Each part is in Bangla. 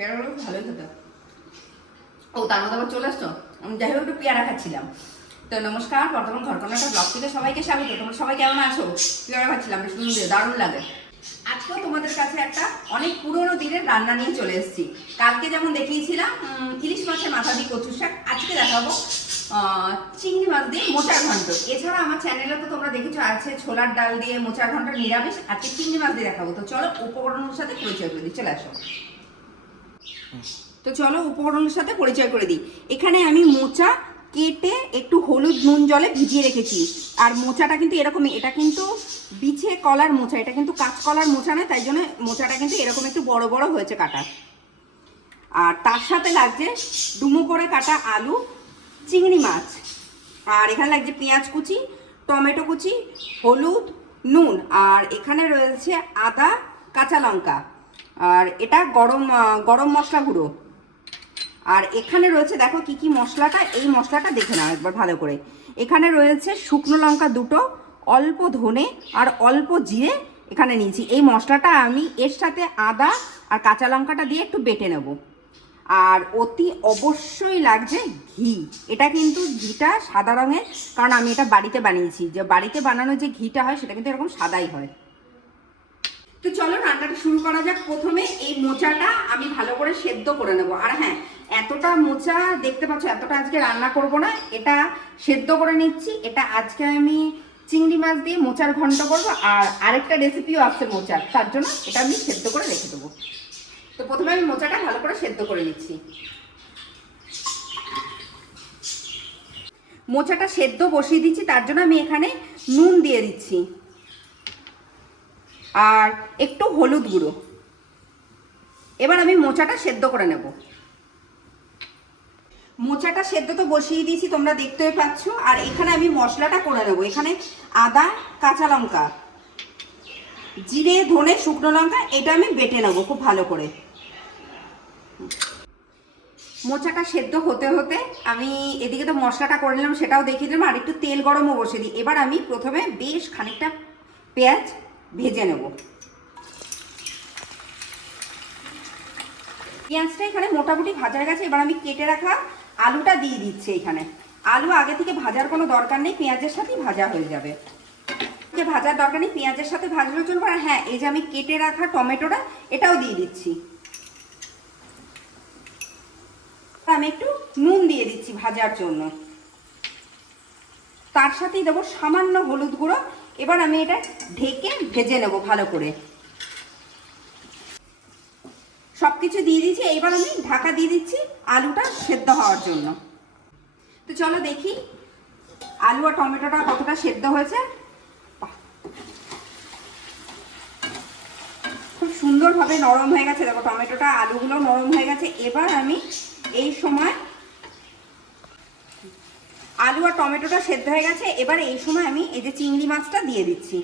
পেয়ারাগুলো ভালোই খেতে। ও তার মধ্যে আবার চলে আসছো। আমি যাই হোক একটু পেয়ারা খাচ্ছিলাম। তো নমস্কার, বর্তমান ঘরকন্যা একটা ব্লগ থেকে সবাইকে স্বাগত। তোমরা সবাই কেমন আছো? পেয়ারা খাচ্ছিলাম, বেশ সুন্দর, দারুণ লাগে। আজকেও তোমাদের কাছে একটা অনেক পুরোনো দিনের রান্না নিয়ে চলে এসেছি। কালকে যেমন দেখিয়েছিলাম ইলিশ মাছের মাথা দিয়ে কচু শাক, আজকে দেখাবো চিংড়ি মাছ দিয়ে মোচার ঘন্ট। এছাড়া আমার চ্যানেলে তো তোমরা দেখেছো আছে ছোলার ডাল দিয়ে মোচার ঘন্ট নিরামিষ, আজকে চিংড়ি মাছ দিয়ে দেখাবো। তো চলো উপকরণের সাথে পরিচয় করে দিই, চলে আসো। তো চলো উপকরণের সাথে পরিচয় করে দিই। এখানে আমি মোচা কেটে একটু হলুদ নুন জলে ভিজিয়ে রেখেছি। আর মোচাটা কিন্তু এরকমই, এটা কিন্তু বিছে কলার মোচা, এটা কিন্তু কাঁচকলার মোচা নয়, তাই জন্য মোচাটা কিন্তু এরকম একটু বড় বড় হয়েছে কাটা। আর তার সাথে লাগছে ডুমো করে কাটা আলু, চিংড়ি মাছ, আর এখানে লাগছে পেঁয়াজ কুচি, টমেটো কুচি, হলুদ, নুন, আর এখানে রয়েছে আদা, কাঁচা লঙ্কা, আর এটা গরম মশলা গুঁড়ো। আর এখানে রয়েছে দেখো কি কি মশলাটা, এই মশলাটা দেখে নাও একবার ভালো করে। এখানে রয়েছে শুকনো লঙ্কা দুটো, অল্প ধনে আর অল্প জিরে এখানে নিয়েছি। এই মশলাটা আমি এর সাথে আদা আর কাঁচা লঙ্কাটা দিয়ে একটু বেটে নেব। আর অতি অবশ্যই লাগছে ঘি। এটা কিন্তু ঘিটা সাদা রঙের, কারণ আমি এটা বাড়িতে বানিয়েছি। যে বাড়িতে বানানো যে ঘিটা হয় সেটা কিন্তু এরকম সাদাই হয়। তো চলো রান্নাটা শুরু করা যাক। প্রথমে এই মোচাটা আমি ভালো করে সেদ্ধ করে নেব। আর হ্যাঁ, এতটা মোচা দেখতে পাচ্ছ, এতটা আজকে রান্না করব না, এটা সেদ্ধ করে নিচ্ছি। এটা আজকে আমি চিংড়ি মাছ দিয়ে মোচার ঘন্ট করব। আর আরেকটা রেসিপিও আছে মোচার, তার জন্য এটা আমি সেদ্ধ করে রেখে দেবো। তো প্রথমে আমি মোচাটা ভালো করে সেদ্ধ করে নিচ্ছি। মোচাটা সেদ্ধ বসিয়ে দিচ্ছি, তার জন্য আমি এখানে নুন দিয়ে দিচ্ছি আর একটু হলুদ গুঁড়ো। এবার আমি মোচাটা সেদ্ধ করে নেব। মোচাটা সেদ্ধ তো বসিয়ে দিয়েছি, তোমরা দেখতেই পাচ্ছ। আর এখানে আমি মশলাটা করে নেব। এখানে আদা, কাঁচা লঙ্কা, জিরে, ধনে, শুকনো লঙ্কা, এটা আমি বেটে নেব খুব ভালো করে। মোচাটা সেদ্ধ হতে হতে আমি এদিকে তো মশলাটা করে নিলাম, সেটাও দেখিয়ে দিলাম। আর একটু তেল গরমও বসে দিই। এবার আমি প্রথমে বেশ খানিকটা পেঁয়াজ ভেজে নেব। পেঁয়াজটা এখানে মোটামুটি ভাজা হয়ে গেছে। এবার আমি কেটে রাখা আলুটা দিয়ে দিচ্ছি এখানে। আলু আগে থেকে ভাজার কোনো দরকার নেই, পেঁয়াজের সাথেই ভাজা হয়ে যাবে। ভাজার দরকার নেই, পেঁয়াজের সাথে ভাজলেও চলবে। আর হ্যাঁ, এই যে আমি কেটে রাখা টমেটোটা এটাও দিয়ে দিচ্ছি। আমি একটু নুন দিয়ে দিচ্ছি ভাজার জন্য, তার সাথেই দেবো সামান্য হলুদ গুঁড়ো। এবার আমি এটা ঢেকে ভেজে নেব ভালো করে। সবকিছু দিয়ে দিচ্ছি, এবার আমি ঢাকা দিয়ে দিচ্ছি আলুটা সেদ্ধ হওয়ার জন্য। তো চলো দেখি আলু আর টমেটোটা কতটা সেদ্ধ হয়েছে। খুব সুন্দরভাবে নরম হয়ে গেছে, দেখো টমেটোটা, আলুগুলো নরম হয়ে গেছে। এবার আমি এই সময় আলু আর টমেটোটা সেদ্ধ হয়ে গেছে। এবার এই সময় আমি এই যে চিংড়ি মাছটা দিয়ে দিচ্ছি।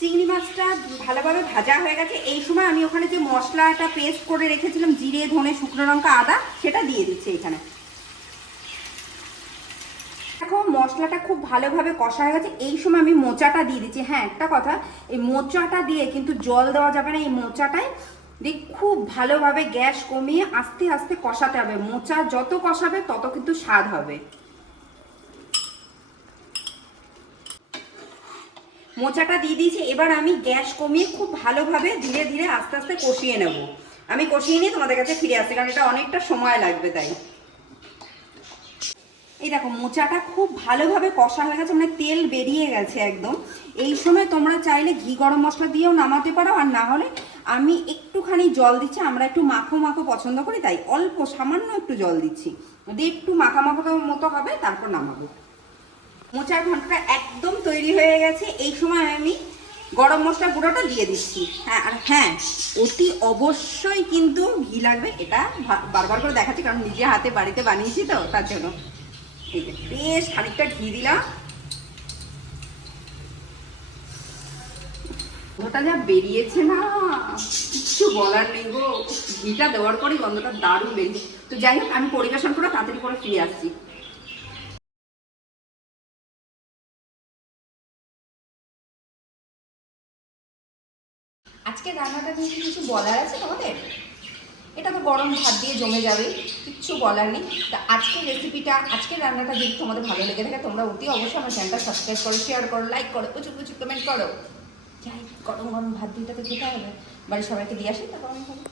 চিংড়ি মাছটা ভালোভাবে ভাজা হয়ে গেছে। এই সময় আমি ওখানে যে মশলাটা পেস্ট করে রেখেছিলাম, জিরে, ধনে, শুকনো লঙ্কা, আদা, সেটা দিয়ে দিচ্ছি এখানে। দেখো মশলাটা খুব ভালোভাবে কষা হয়ে গেছে। এই সময় আমি মোচাটা দিয়ে দিচ্ছি। হ্যাঁ, একটা কথা, এই মোচাটা দিয়ে কিন্তু জল দেওয়া যাবে না। এই মোচাটায় দিয়ে খুব ভালোভাবে গ্যাস কমিয়ে আস্তে আস্তে কষাতে হবে। মোচা যত কষাবে তত কিন্তু স্বাদ হবে। মোচাটা দিয়ে দিয়েছি। এবার আমি গ্যাস কমিয়ে খুব ভালোভাবে ধীরে ধীরে আস্তে আস্তে কষিয়ে নেব। আমি কষিয়ে নিয়ে তোমাদের কাছে ফিরে আসছি, কারণ এটা অনেকটা সময় লাগবে। তাই এই দেখো মোচাটা খুব ভালোভাবে কষা হয়ে গেছে, মানে তেল বেরিয়ে গেছে একদম। এই সময় তোমরা চাইলে ঘি গরম মশলা দিয়েও নামাতে পারো। আর না হলে আমি একটুখানি জল দিচ্ছি, আমরা একটু মাখো মাখো পছন্দ করি, তাই অল্প সামান্য একটু জল দিচ্ছি, দিয়ে একটু মাখা মাখো মতো হবে, তারপর নামাবো। মোচার ঘন্টটা একদম তৈরি হয়ে গেছে। এই সময় আমি গরম মশলা গুঁড়োটা দিয়ে দিচ্ছি। হ্যাঁ, আর হ্যাঁ, অতি অবশ্যই কিন্তু ঘি লাগবে। এটা বারবার করে দেখাচ্ছি, কারণ নিজে হাতে বাড়িতে বানিয়েছি তো, তার জন্য। এই যে বেশ খানিকটা ঘি দিলাম। গন্ধটা যা বেরিয়েছে না, কিচ্ছু বলার নেই গো। ঘিটা দেওয়ার পরই গন্ধটা দারুণ বেরিয়েছে। তো যাই হোক, আমি পরিবেশন করে তাড়াতাড়ি করে ফিরে আসছি। আজকে রান্নাটা নিয়ে কি কিছু বলার আছে তোমাদের? এটা তো গরম ভাত দিয়ে জমে যাবে, কিচ্ছু বলার নেই। তা আজকের রেসিপিটা, আজকের রান্নাটা যদি তোমাদের ভালো লেগে থাকে তোমরা অতি অবশ্যই আমার চ্যানেলটা সাবস্ক্রাইব করো, শেয়ার করো, লাইক করো, প্রচুর প্রচুর কমেন্ট করো। যাই, গরম গরম ভাত দুইটাতে খেতে হবে, বাড়ির সবাইকে দিয়ে আসি, তারপর আমি খাবো।